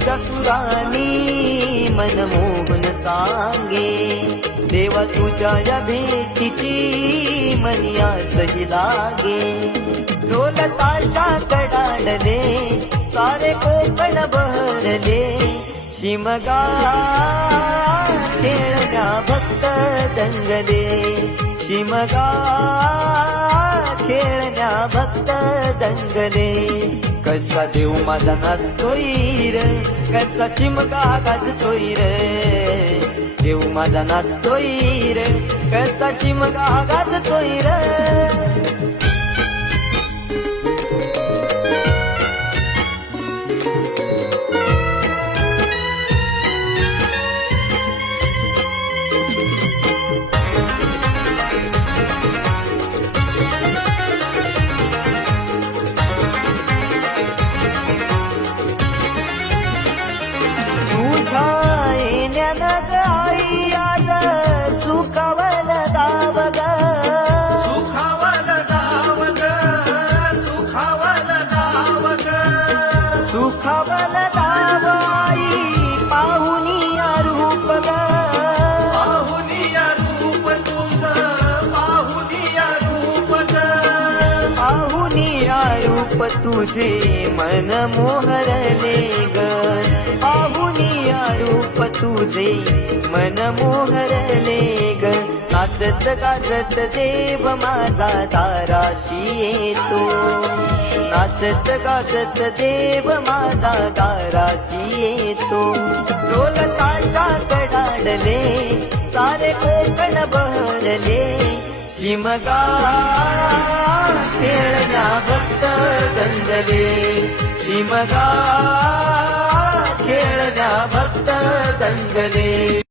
भक्तीच्या सुरानी मनमोहन सांगे देवा तुझ्या या भेटीची मनिया सही लागे ढोल ताशा कडाडले सारे कोकण बहरले शिमगा खेळण्या भक्त दंगले शिमगा खेळण्या भक्त दंगले कसा देव माझा नाचतोय रे कसा शिमगा गाजतोय रे देव माझा नाचतोय रे कसा शिमगा गाजतोय रे आई आज सुखावल दावग सुखावल दावग सुखावल दावग सुखावल दाव आई पाहुनिया रूप ग पाहुनिया रूप तुझं पाहुनिया रूप ग पाहुनिया रूप तुझे मन मोहरले ग पाहुनिया रूप तुझे मन मोहरले ग नाचत गाजत देव माझा दाराशी येतो नाचत गाजत देव माझा दाराशी येतो ढोल ताशा कडाडले सारे कोकण बहरले शिमगा खेळण्या भक्त दंगले शिमगा खेळण्या भक्त दंगले